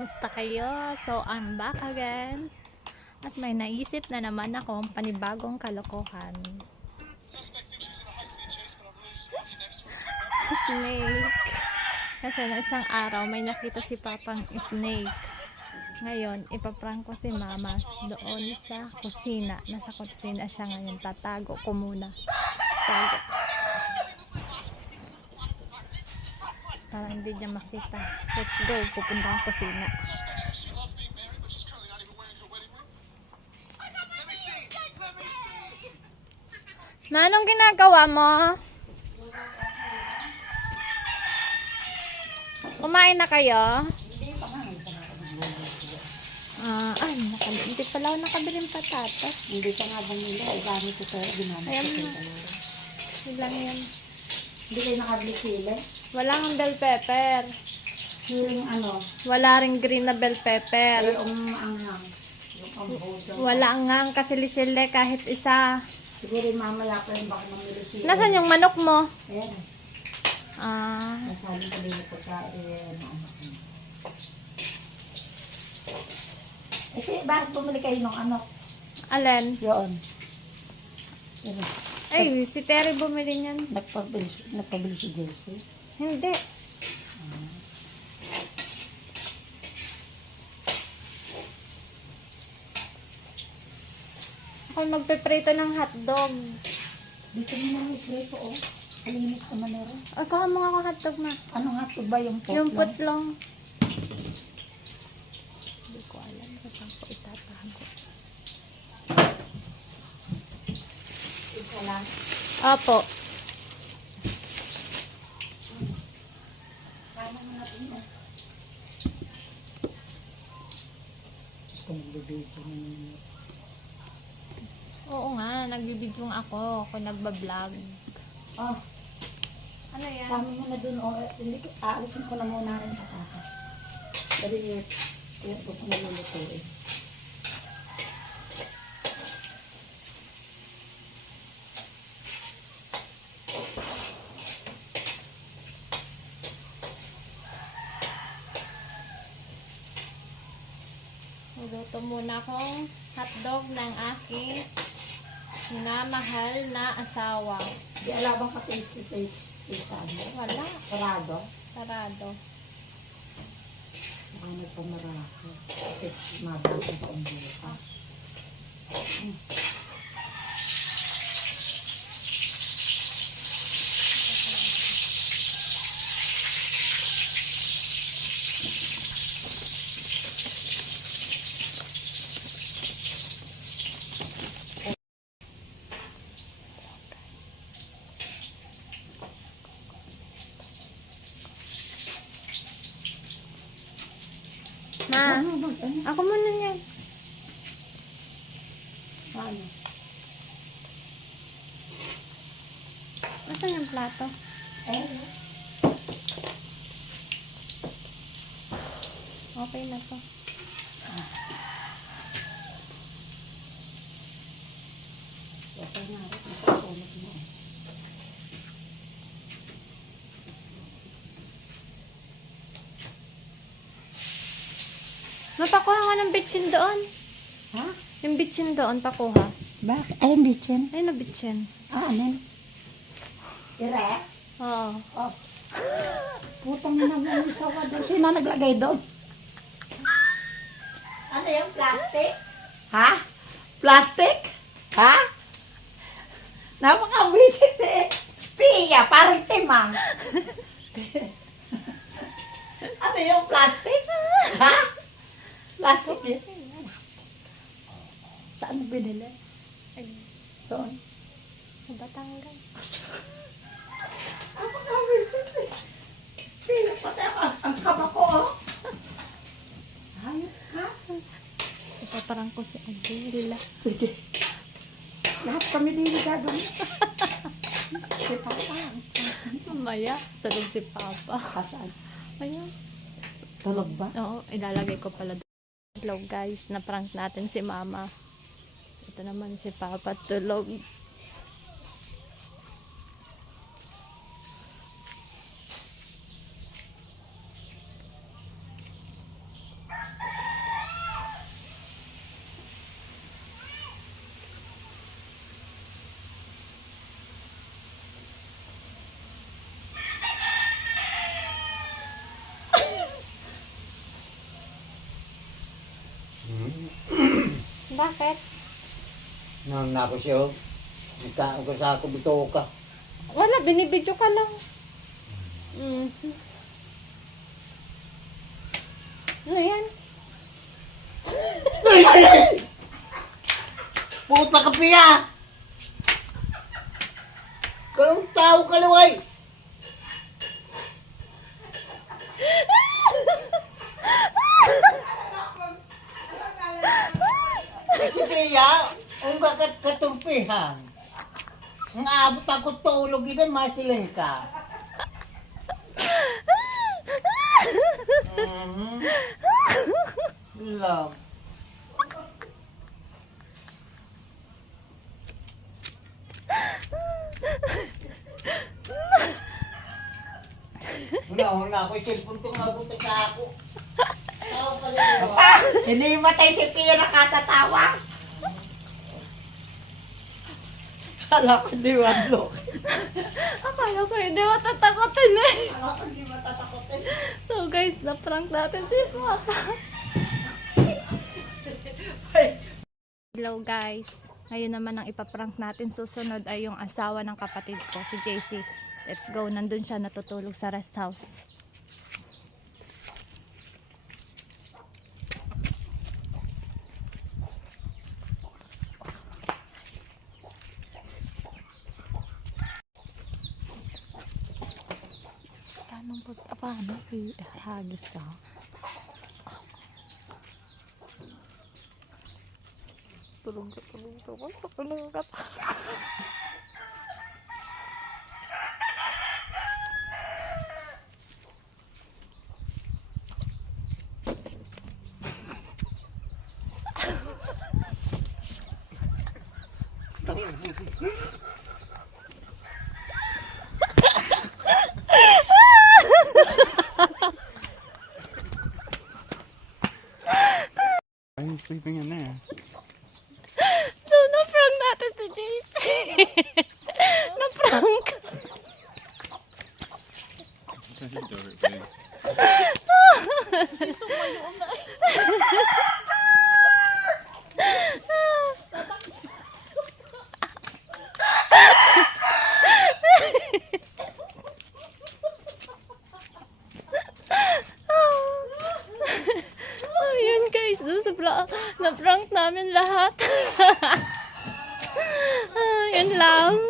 Kamusta kayo? So, I'm back again. At may naisip na naman akong panibagong kalokohan. Snake. Kasi na isang araw may nakita si Papang snake. Ngayon, ipaprank ko si Mama doon sa kusina. Nasa kusina siya ngayon. Tatago ko muna. Tago. Para hindi niya makita. Let's go. Pupunta ang kusina. Na, anong ginagawa mo? Kumain na kayo? Hindi pala ako nakabiling patatas. Hindi ka nga bang nila, gamit ko tayo, ginamit Ayan ko na. tayo. Ilang yan. Hindi kayo nakabili sila? Walang bell pepper. Siling ano? Wala ring green na bell pepper. Yung anghang. Yung ambodo. Wala ngang kasili-sili kahit isa. Siguro yung mamaya pa yung baka mamili sila. Nasaan yung manok mo? Ayan. Nasaling ko din ko tayo. Bakit bumili kayo ng ano? Alin? Yun. Ay, si Terry bumili niyan. Nagpabili si Jersey? Hindi. Ako magpiprito ng hotdog. Dito mo na may preto, oh. Kalinis naman na rin. Ay, kuha mo nga ako hotdog na. Anong hotdog ba yung pot? Yung putlong. Hindi ko alam kung saan ko itatago. Isa lang. Opo. Sana mo natin yan. Gusto mong bibigyan mo. Oo nga, nagbibidyo ako. Ako nagbablog. Oh, Ano yan? sama mo na dun. Oh, aalisin ko na muna rin patatas. Dali, ito ko naluluto eh. Luto muna akong hotdog ng aking minamahal na asawa. Di alabang ka face-to-face ano? Wala. Sarado. Sarado. Baka nagpamarako. Kasi mabasa pa ang bukas. Ma, Ano? ako muna yan. Ano? Nasaan yung plato? Eh, Okay na to. okay na. Nakasunod mo. Mapakuha nga ng bitchin doon. Ha? Yung bitchin doon, pakuha. Bakit? Ayun, bitchin. Ay, na bitchin. Ano? Ire? Oo. Oh. Putang na naman yung sawa doon. Sino naglagay doon? Ano yung plastic? Ha? Plastic? Ha? Napaka-visit eh. Pia, parang timang. Ano yung plastic? Ha? Plastic yun? Plastic. Saan mo binili? Ay, Doon. sa Batangas. Napaka-visit eh. Pia, pati ang kaba ko oh. Ayun, ha? Ipaparang ko si Adela. Sige. Lahat kami delikado. Si Papa. Mamaya, tulog si Papa. Kasaan? Ayun. Tulog ba? Oo, ilalagay ko pala doon. Hello guys, na-prank natin si Mama. Ito naman si Papa tulog. Bakit? Nang nako siya, nagkaan ko sa ako bito ka. Wala, binibidyo ka lang. Ano yan? Puta ka piya! Kalong tao kalaway! Kasi piya, ang katumpihan. Ang abot ako tulog iban, masiling ka. Love. Una ako, cellphone to nga buti ka ako. Tao ka lang. Hindi matay si Pia nakatatawa. Kala ko di wadlo. Akala ko hindi matatakotin eh. Kala ko di matatakotin. So guys, na-prank natin si Papa. Hello guys. Ngayon naman ang ipaprank natin. Susunod ay yung asawa ng kapatid ko, si JC. Let's go. Nandun siya natutulog sa rest house. Paano? Hagis ka? Tulog ka. Tulog ka. Why are you sleeping in there? So, na-prank natin si JC. Na-prank. Don't do it, please. Ayun guys, dun sa na-prank namin lahat. Yun lang.